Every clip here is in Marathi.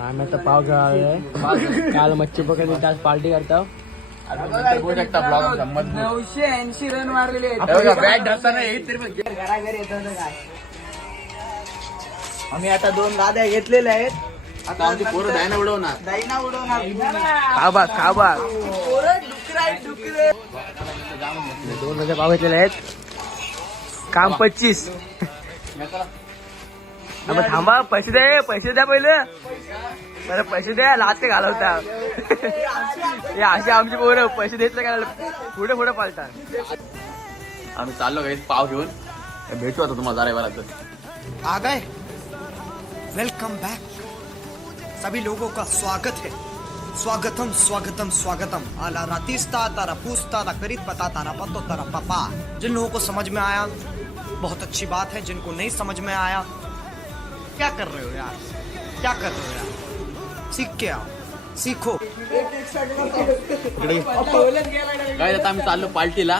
आम्ही आता पाव खेळालोय काल मच्छी पकडली आज पार्टी करतो. नऊशे ऐंशी रन मारलेले घराघरी येतं काय. आम्ही आता दोन गाद्या घेतलेल्या आहेत. आता आमची पोरं द्यायला उडवणार. दाईना उडवणार. खा बा खा बा. पोरं डुकरं आहेत, डुकरं. दोन हजार पाव घेतलेले आहेत. काम पच्चीस. मग थांबा पैसे द्या पैसे द्या पहिलं. बरं पैसे द्या लाच काय घालवता. हे अशी आमची पोरं पैसे देत नाही का पुढे पुढे पालतात आम्ही चाललो काही पाव घेऊन. भेटू आता तुम्हाला जरा वेळात आ गए वेलकम बैक सभी लोगों का स्वागत है। स्वागतम स्वागतम स्वागतम. आला रातीस्ता तारा पूछता ता करीत पता तारा पतो तारा पापा. जिन लोगों को समझ में आया बहुत अच्छी बात है। जिनको नहीं समझ में आया क्या कर रहे हो यार? क्या कर रहे हो यार? सीख के आओ। सीखो। काय आता आम्ही चाललो पार्टीला.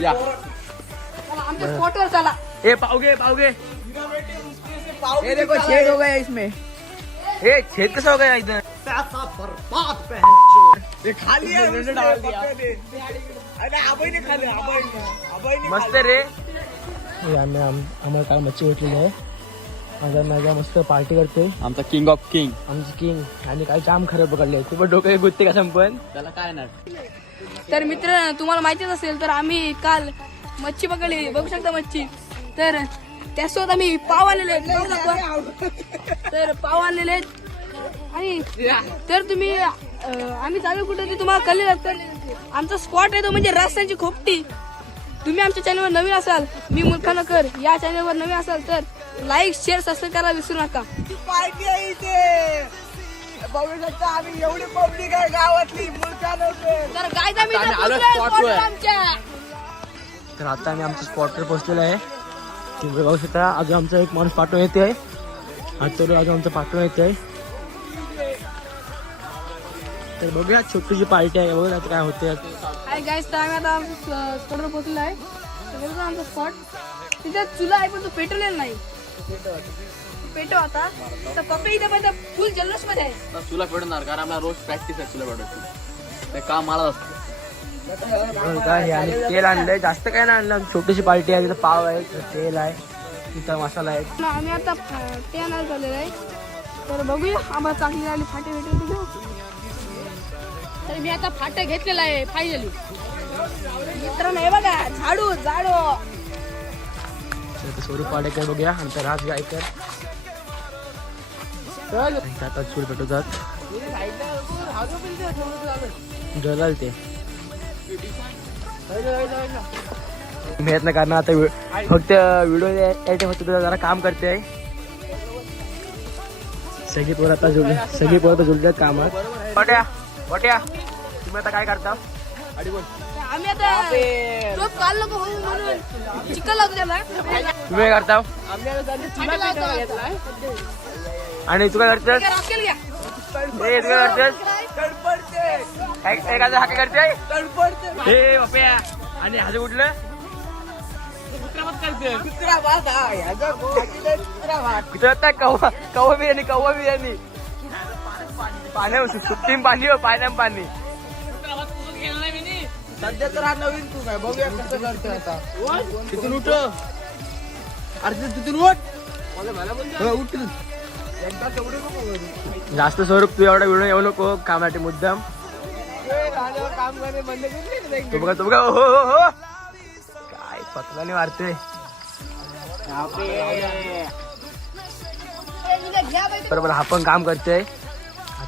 या. आमच्या स्पॉटवर चला. ए पाव घे पाव घे ये देखो छेद हो गया इसमें. ए छेद कसं हो गया इधर? पैसा बर्बाद पहन चोर ये है उसने पकड़े। अरे आबाई ने खाली आबाई ने आबाई ने मस्त रे। आम्ही आम- आम्हाला काल मच्छी भेटलेली आहे माझा माझा मस्त पार्टी करतोय. आमचा किंग ऑफ किंग आमची किंग आणि काही जाम खरं पकडले खूप डोके गुत्ते का संपन त्याला काय ना तर मित्र तुम्हाला माहितीच असेल तर आम्ही काल मच्छी पकडली. बघू शकता मच्छी. तर त्यासोबत आम्ही पाव आणलेले आहेत. बघू. तर पाव आणलेले आहेत. आणि तर तुम्ही अं, आम्ही चालू कुठे ते तुम्हाला कळले तर आमचा स्पॉट आहे तो म्हणजे रस्त्याची खोपटी. तुम्ही आमच्या चॅनलवर नवीन असाल मी मुलखानकर या चॅनलवर नवीन असाल तर लाईक शेअर सबस्क्राईब करायला विसरू नका. पार्टी आहे इथे. बघू शकता आम्ही एवढी पब्लिक आहे गावातली तर काय आम्ही आता आम्ही आलो आमच्या. तर आता आम्ही आमच्या स्पॉटवर पोहोचलेलो आहे. तुम्ही बघू शकता अजून आमचा एक माणूस पाठवून येते आहे हातोरी अजून आमचं पाठवून येते आहे तर बघूया छोटीशी पार्टी आहे. बघूया आता काय होते हाय गाईस तर आम्ही आता स्पॉटवर पोहोचलो आहे. तर बघा आमचा स्पॉट तिथे चुला आहे पण तो पेटवलेला नाही. आता. तर पप्पे इथे पण फुल जल्लोषमध्ये आहे. तुला पेडणार कारण आम्हाला रोज प्रॅक्टिस आहे तुला पेडायची ते काम मला असतं. काय हे आणि तेल आणलंय जास्त काय नाही आणलं छोटीशी पार्टी आहे तिथं पाव आहे तेल आहे तिथं मसाला आहे ना, आम्ही आता अं, ते आणायला चाललेलो आहे. तर बघूया आम्हाला चांगली आली फाटे भेटले घेऊ तर मी आता फाटे घेतलेला आहे फायनली मित्रांनो हे बघा झाडू झाडू. स्वरूप पाडेकर बघूया नंतर राज गायकर। आता ते प्रयत्न करणार आता फक्त व्हिडिओ यायचे फक्त जरा काम करते. सगळी पोरं आता जुळली सगळी पोरं आता जुळल्यात कामात. पट्या पट्या. तुम्ही आता काय करता? आम्ही आता टोप काढलं का हो म्हणून चिकन लावतो त्याला. तुम्ही काय करता. आणि तू काय करतेस घ्या. ए, तू काय करतेस काय काय करते हा काय करते हे बाप्या आणि ह्याचं कुठलं कुत्रा भात हा कव्वा कव्वा बिर्याणी कव्वा बिर्याणी. पाण्या सुट्टीम पाणी हो पाण्या पाणी सध्या तर हा नवीन तू काय? बघूया कसं करतोय आता. तिथून उठ. अरे तिथून उठ. हो, उठ तिथून. जास्त स्वरूप तू एवढा व्हिडिओ येऊ नको कामासाठी मुद्दाम. तू बघा तू बघा हो हो हो. काय पतलाने मारते बरोबर हा पण काम करते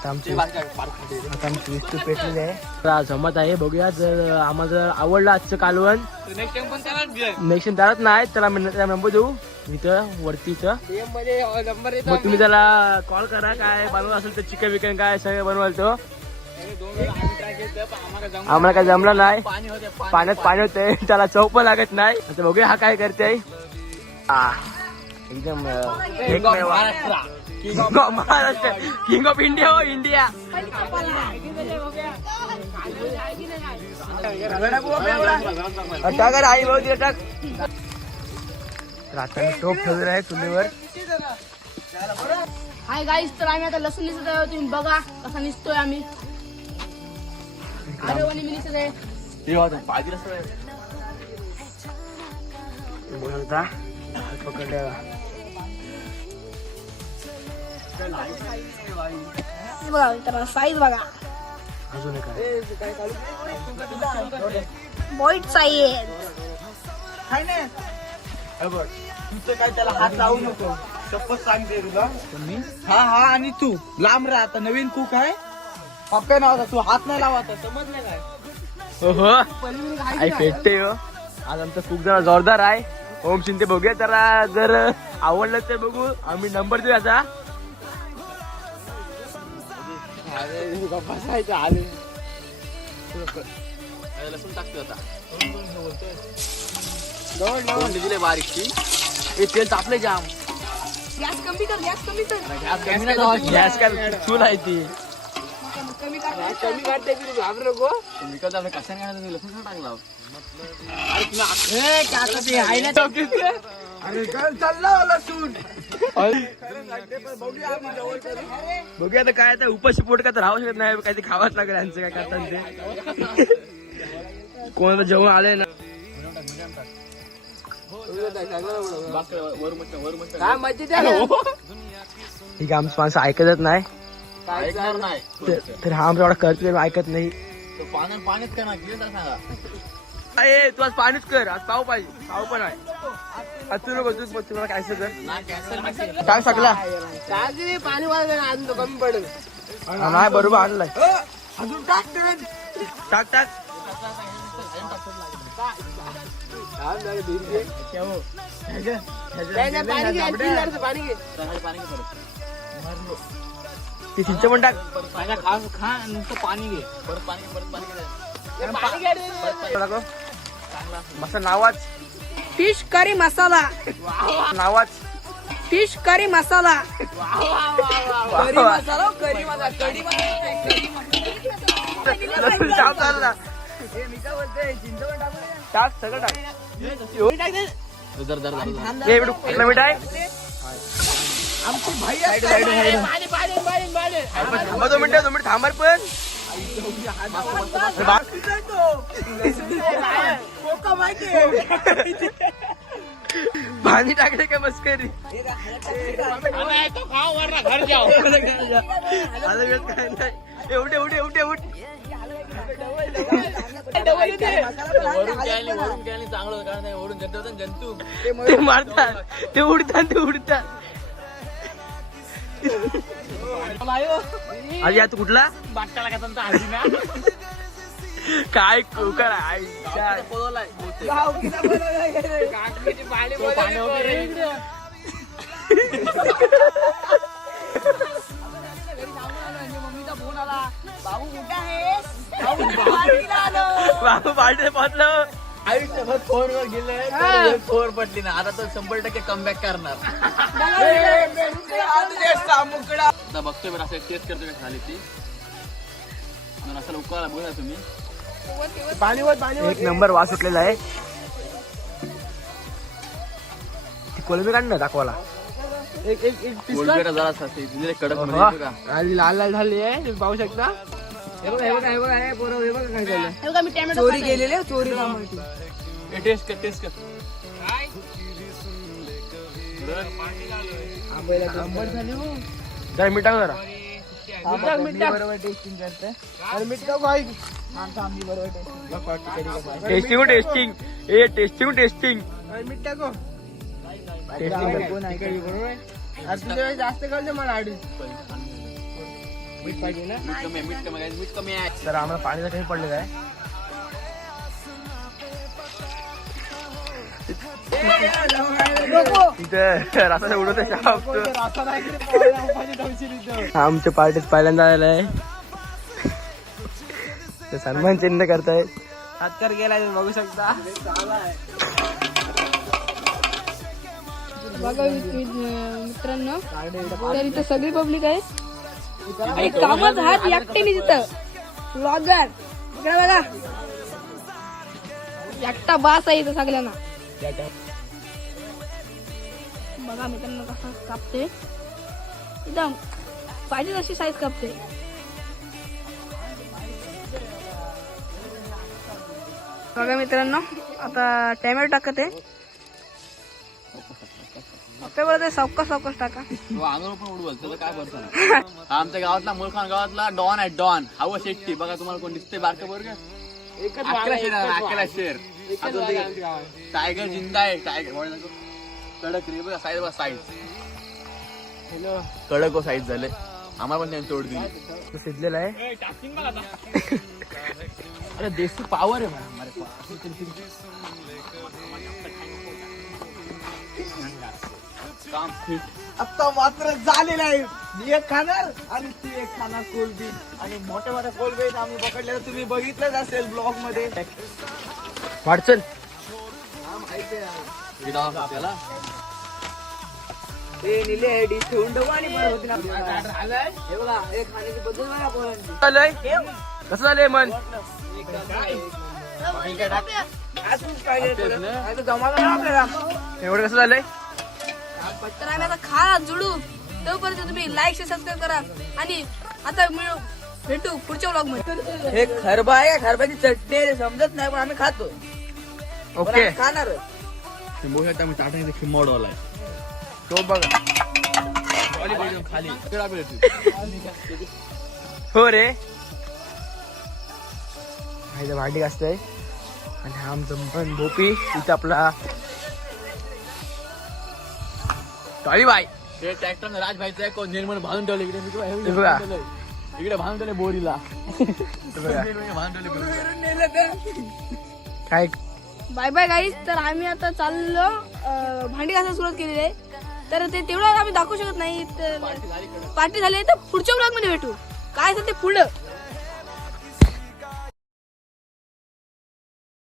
आता आमची आता आमची विस्तू पेटलेली आहे. जमत आहे बघूया जर आम्हाला जर आवडलं आजचं कालवण. नेक्स्ट त्यालाच नाही त्याला त्याला नंबर देऊ. इथं वरती इथं मग तुम्ही त्याला कॉल करा काय बनवलं असेल तर चिकन विकन काय सगळं बनवाल तो. आम्हाला काय जमलं नाही. पाण्यात पाणी होतंय त्याला चव पण लागत नाही. आता बघूया हा काय करते आ, एकदम king of Maharashtra king of India हो इंडिया टाका आई भाऊ तिला टाक तर आता मी टोप ठेवलेला आहे चुलीवर. हाय गाईस तर आम्ही आता लसूण निसत आहे तुम्ही बघा कसा निसतोय आम्ही. अरे वणी मी निसत आहे. बघू हे बघा तर साईज बघा अजून एक आहे. बॉईट साईज काय नाही हे बघ तुझं काय त्याला हात लावू नको शपथ सांगते तुला हा हा आणि तू? लांब राहा आता नवीन कुक आहे. पप्पा नाव तू हात नाही लावायचा समजलं काय ओहो आई फेटते हो आज आमचा खूप जरा. जोरदार आहे ओम शिंदे बघूया. जरा जर आवडलं तर बघू आम्ही नंबर देऊ याचा बसायचं आले। लसूण टाकतो आता दिले बारीकची हे तेल तापले जाम गॅस कमी कर गॅस कमी कर। गॅस काय चूल आहे ती कमी कर। कमी काढते की? घाबरू नको विकत आपल्या कशाने काढायचं लसूण टाकला अरे चल चालला लसूण. बघूया आता काय आता उपाशी पोट काय तर राहू शकत नाही काय ते खावाच लागेल यांचं काय करतात ते. कोणाला जेवण आलंय ना. काय द्या ठीक आमचं माणसं ऐकतच नाही. तर- हा आमचा एवढा करतो ऐकत नाही. तो पाण्यात पाणीच का ए तू आज पाणीच कर आज पाव पाहिजे. पाव पण आहे. आज तू नको तू तुम्हाला काय कॅन्सल काय सकला पाणी तो कमी पडेल. नाही बरोबर आणलाय. अजून टाक. टाक टाक. पाणी घे परत ते चिंच पण टाक. पाण्या खा खा नुसतं पाणी घे. परत पाणी परत पाणी घे. मस्त नावाच फिश करी मसाला नावाच. फिश करी मसाला करी मसाला करी मसाला टाक सगळं टाक. मीठ आहे. थांबा दोन मिनिटं दोन मिनिट थांबार पण. पाणी टाकले का मस्करी? आलं वेळ काय नाही. एवढे एवढे एवढे एवढे. चांगलं होतं कारण वरून जंतू होतं जंतू ते मारतात ते उडतात ते उडतात. या तू कुठला काय कुकर आहे बाबू पार्टीला आलो. बाबू पार्टी पोहोचलो आयुष्यभर फोनवर गेले फोन पडली ना आता तो शंभर टक्के कमबॅक करणार. आता बघतोय बरं असं टेस्ट करतो काय झाली ती असं बघा तुम्ही एक नंबर वास सुटलेला आहे ती कोलंबी काढ ना दाखवाला असं असते तिथे कडक. म्हणजे लाल लाल झाली आहे तुम्ही पाहू शकता हे बघा हे बघा हे बघा हे पोरं, हे बघा काय झालं. हे बघा मी टॅमॅटो चोरी आहे, चोरी कामाची. हे टेस्ट कर टेस्ट कर. जरा मीठ टाक जरा. हा, बघ, मी बरोबर टेस्टिंग करते अरे मीठ टाकू ऐक आमचं आम्ही बरोबर टेस्टिंग. टेस्टिंग टेस्टिंग ए टेस्टिंग टेस्टिंग अरे मीठ टाकू टेस्टिंग कोण आहे? अरे तुझ्या वेळेस जास्त कळलं मला अडीच मीठ पाहिजे ना? मीठ कमी आहे मीठ कमी आहे मीठ कमी आहे. तर आम्हाला पाणीचा कमी पडलेला आहे. तिथं रस्ता उडत आमच्या पार्टीत पहिल्यांदा आलेलं आहे. ते सन्मान चिन्ह करतायत. हातकर गेला बघू शकता. बघा मित- मित- मित्रांनो तर इथं सगळी पब्लिक आहे आणि कामच हात एकटे तिथं. ब्लॉगर इकडे बघा. एकटा बास आहे इथं सगळ्यांना. बघा मित्रांनो कसा कापते. एकदम पाहिजे तशी साईज कापते. बघा मित्रांनो आता टॅमॅटो टाकत. आहे आपल्या बरोबर सावकाश सावकाश टाका. अंगावर पण उडवल त्याला काय करतो आमच्या गावातला मुलखान गावातला डॉन आहे डॉन. हवं शेट्टी. बघा तुम्हाला कोण दिसते बारका बर्ग अकरा शेर आहे, अकरा शेर. टायगर जिंदा आहे टायगर. कडक रे बघा साईज बघा साईज कडक साईज झाले. आम्हाला पण त्यांनी तोड दिली. शिजलेला आहे. अरे देसी पावर आहे आता मात्र झालेला आहे. मी एक खाणार आणि ती एक खाणार कोलबी. आणि मोठ्या मोठ्या कोलबी आम्ही पकडलेलं तुम्ही बघितलंच असेल ब्लॉगमध्ये वाटचल त्याला ते निले डिश ठेवून ठेवू आणि बरं होतील आपल्याला. हे बघा हे खाण्याची पद्धत बघा पोरांची झालंय? कसं झालंय मन? एवढं कसं झालंय? तर आम्ही आता खा जुडू तोपर्यंत तुम्ही लाईक शेअर सबस्क्राईब करा. आणि आता मिळू भेटू पुढच्या ब्लॉगमध्ये. हे खरबा आहे का खरबाची चटणी आहे रे, समजत नाही पण आम्ही खातो. ओके खाणार बघू शकता मी टाटा खिंबवडवाला आहे. तो बघा. खाली. हो रे. भांडी घासतंय. आणि हा आमचं पण भोपी इथं आपला टॉली बाय ते ट्रॅक्टर राज भाईचं आहे कोण निर्मळ बांधून ठेवले इकडे मी हे हे बघा. ठेवलंय. इकडे बांधून ठेवले बोरीला हे बघा. बांधून बोरीला. काय बाय बाय गाईज तर आम्ही आता चाललो अं, भांडी घासायला सुरुवात केलेली आहे तर ते तेवढं आम्ही दाखवू शकत नाही तर पार्टी झाली तर पुढच्या ब्लॉगमध्ये भेटू काय असेल ते पुढं